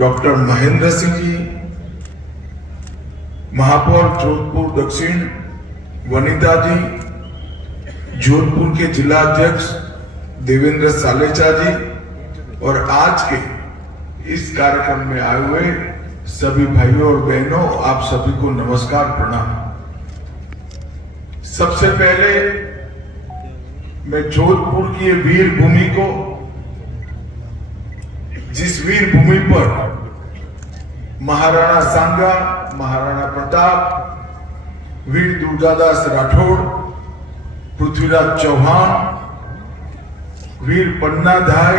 Doctor Mahendra Singh ji, महापौर जोधपुर दक्षिण वनिता जी, जोधपुर के जिला अध्यक्ष देवेंद्र सालेचा जी और आज के इस कार्यक्रम में आए हुए सभी भाइयों और बहनों, आप सभी को नमस्कार, प्रणाम। सबसे पहले मैं जोधपुर की वीर भूमि को, जिस वीर भूमि पर महाराणा सांगा, महाराणा प्रताप, वीर दुर्गादास राठौड़, पृथ्वीराज चौहान, वीर पन्ना धाय,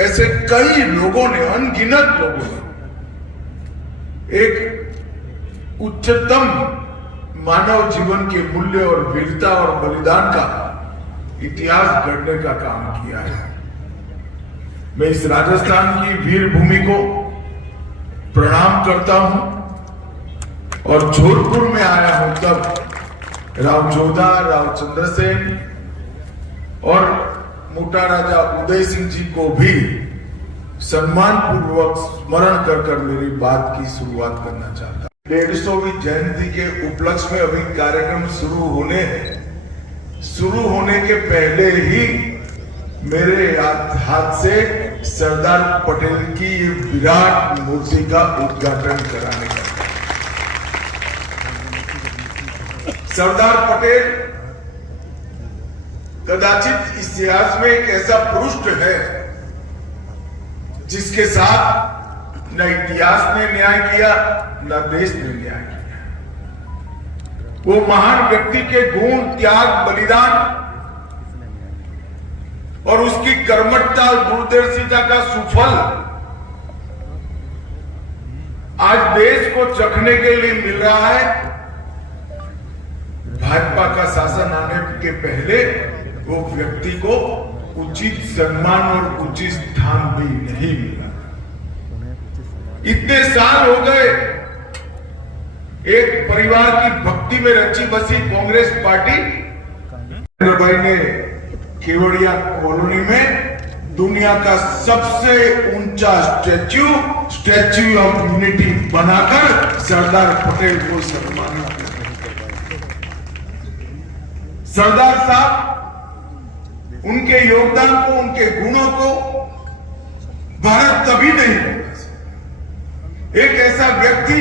ऐसे कई लोगों ने, अनगिनत लोगों ने एक उच्चतम मानव जीवन के मूल्य और वीरता और बलिदान का इतिहास गढ़ने का काम किया है। मैं इस राजस्थान की वीर भूमि को प्रणाम करता हूं और जोधपुर में आया हूं तब राव जोधा, राव चंद्रसेन और मोटा राजा उदय सिंह जी को भी सम्मान पूर्वक स्मरण कर मेरी बात की शुरुआत करना चाहता हूं। 150वीं जयंती के उपलक्ष्य में अभी कार्यक्रम शुरू होने के पहले ही मेरे हाथ से सरदार पटेल की ये विराट मूर्ति का उद्घाटन कराने का। सरदार पटेल कदाचित इतिहास में एक ऐसा पृष्ठ है जिसके साथ न इतिहास ने न्याय किया, न देश ने न्याय किया। वो महान व्यक्ति के गुण, त्याग, बलिदान और उसकी कर्मठता, दूरदर्शिता का सुफल आज देश को चखने के लिए मिल रहा है। भाजपा का शासन आने के पहले वो व्यक्ति को उचित सम्मान और उचित स्थान भी नहीं मिला। इतने साल हो गए एक परिवार की भक्ति में रची बसी कांग्रेस पार्टी भाई ने केवड़िया कॉलोनी में दुनिया का सबसे ऊंचा स्टैच्यू ऑफ यूनिटी बनाकर सरदार पटेल को सम्मानित किया। सरदार साहब उनके योगदान को, उनके गुणों को भारत कभी नहीं भूल सकता। एक ऐसा व्यक्ति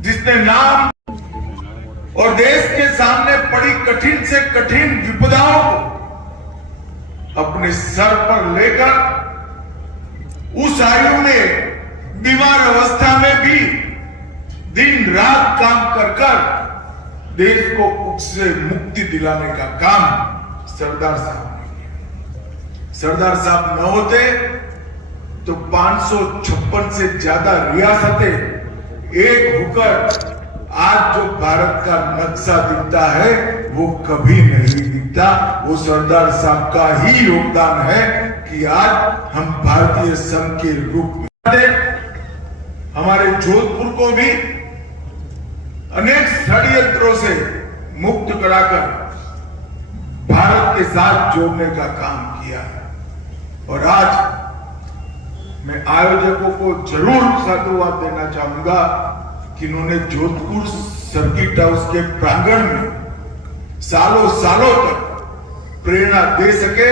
जिसने नाम और देश के सामने पड़ी कठिन से कठिन विपदाओं को अपने सर पर लेकर उस आयु में, बीमार अवस्था में भी दिन रात काम कर देश को उससे मुक्ति दिलाने का काम सरदार साहब ने किया। सरदार साहब न होते तो 556 से ज्यादा रियासतें एक होकर आज जो भारत का नक्शा दिखता है वो कभी नहीं दिखता। वो सरदार साहब का ही योगदान है कि आज हम भारतीय संघ के रूप में हमारे जोधपुर को भी अनेक षड्यंत्रों से मुक्त कराकर भारत के साथ जोड़ने का काम किया है। और आज मैं आयोजकों को जरूर साधुवाद देना चाहूंगा कि इन्होंने जोधपुर सर्किट हाउस के प्रांगण में सालों तक प्रेरणा दे सके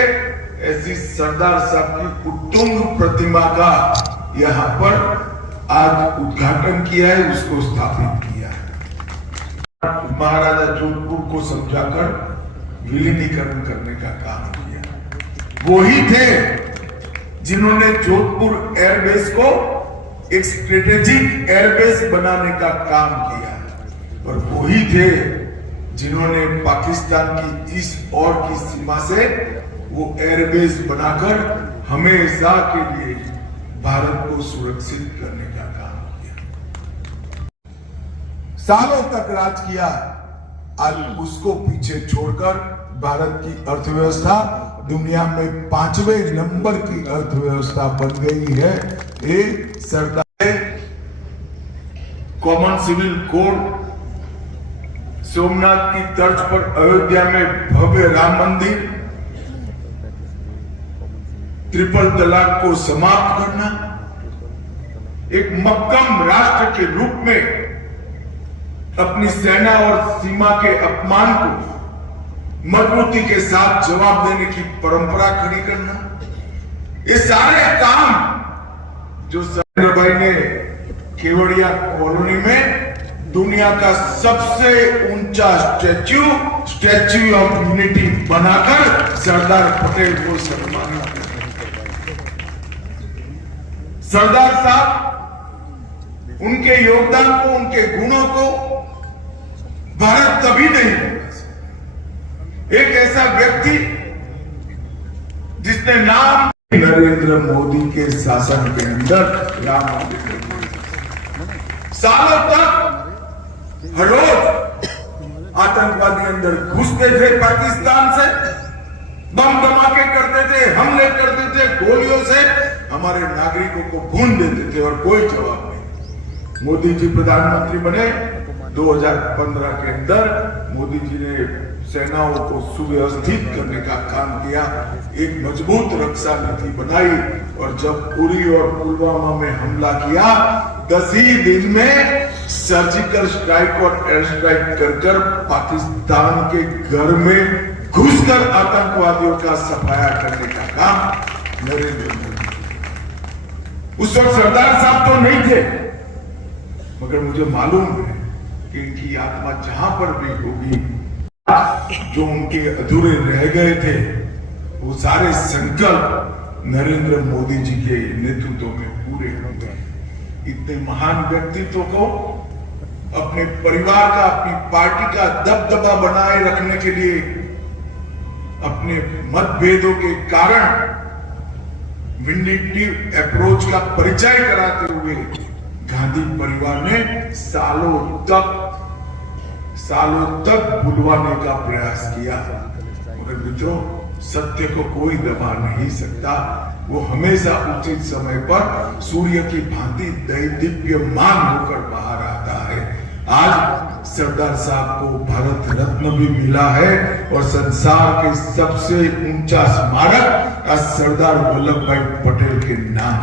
ऐसी सरदार साहब की उत्तुंग प्रतिमा का यहां पर आज उद्घाटन किया है, उसको स्थापित किया है। महाराजा जोधपुर को समझाकर विलीनीकरण करने का काम किया। वो ही थे जिन्होंने जोधपुर एयरबेस को एक स्ट्रेटेजिक एयरबेस बनाने का काम किया और वो ही थे जिन्होंने पाकिस्तान की इस और की सीमा से वो एयरबेस बनाकर हमेशा के लिए भारत को सुरक्षित करने का काम किया। सालों तक राज किया, आज उसको पीछे छोड़कर भारत की अर्थव्यवस्था दुनिया में 5वें नंबर की अर्थव्यवस्था बन गई है। एक सरदार कॉमन सिविल कोड, सोमनाथ की तर्ज पर अयोध्या में भव्य राम मंदिर, ट्रिपल तलाक को समाप्त करना, एक मक्कम राष्ट्र के रूप में अपनी सेना और सीमा के अपमान को मजबूती के साथ जवाब देने की परंपरा खड़ी करना, ये सारे काम जो सरदार भाई ने केवड़िया कॉलोनी में दुनिया का सबसे ऊंचा स्टैच्यू ऑफ यूनिटी बनाकर सरदार पटेल को सम्मानित किया। सरदार साहब, उनके योगदान को, उनके गुणों को भारत कभी नहीं भूल सकता। एक ऐसा व्यक्ति जिसने नाम नरेंद्र मोदी के शासन के अंदर राम मंदिर, सालों तक हर रोज आतंकवादी अंदर घुसते थे, पाकिस्तान से बम धमाके करते थे, हमले करते थे, गोलियों से हमारे नागरिकों को भून देते थे और कोई जवाब नहीं। मोदी जी प्रधानमंत्री बने 2015 के अंदर, मोदी जी ने सेनाओं को सुव्यवस्थित करने का काम किया, एक मजबूत रक्षा नीति बनाई और जब उरी और पुलवामा में हमला किया, 10 ही दिन में सर्जिकल स्ट्राइक और एयर स्ट्राइक कर पाकिस्तान के घर में घुसकर आतंकवादियों का सफाया करने का काम नरेंद्र मोदी। उस वक्त सरदार साहब तो नहीं थे, मगर मुझे मालूम है कि इनकी आत्मा जहां पर भी होगी, जो उनके अधूरे रह गए थे, वो सारे संकल्प नरेंद्र मोदी जी के नेतृत्व में पूरे होंगे। इतने महान व्यक्तित्व को अपने परिवार का, अपनी पार्टी का दबदबा बनाए रखने के लिए अपने मतभेदों के कारण विंडिक्टिव अप्रोच का परिचय कराते हुए गांधी परिवार ने सालों तक भुलवाने का प्रयास किया। मगर मित्रों, सत्य को कोई दबा नहीं सकता, वो हमेशा उचित समय पर सूर्य की भांति दैदीप्यमान होकर बाहर आता है। आज सरदार साहब को भारत रत्न भी मिला है और संसार के सबसे ऊंचा स्मारक आज सरदार वल्लभ भाई पटेल के नाम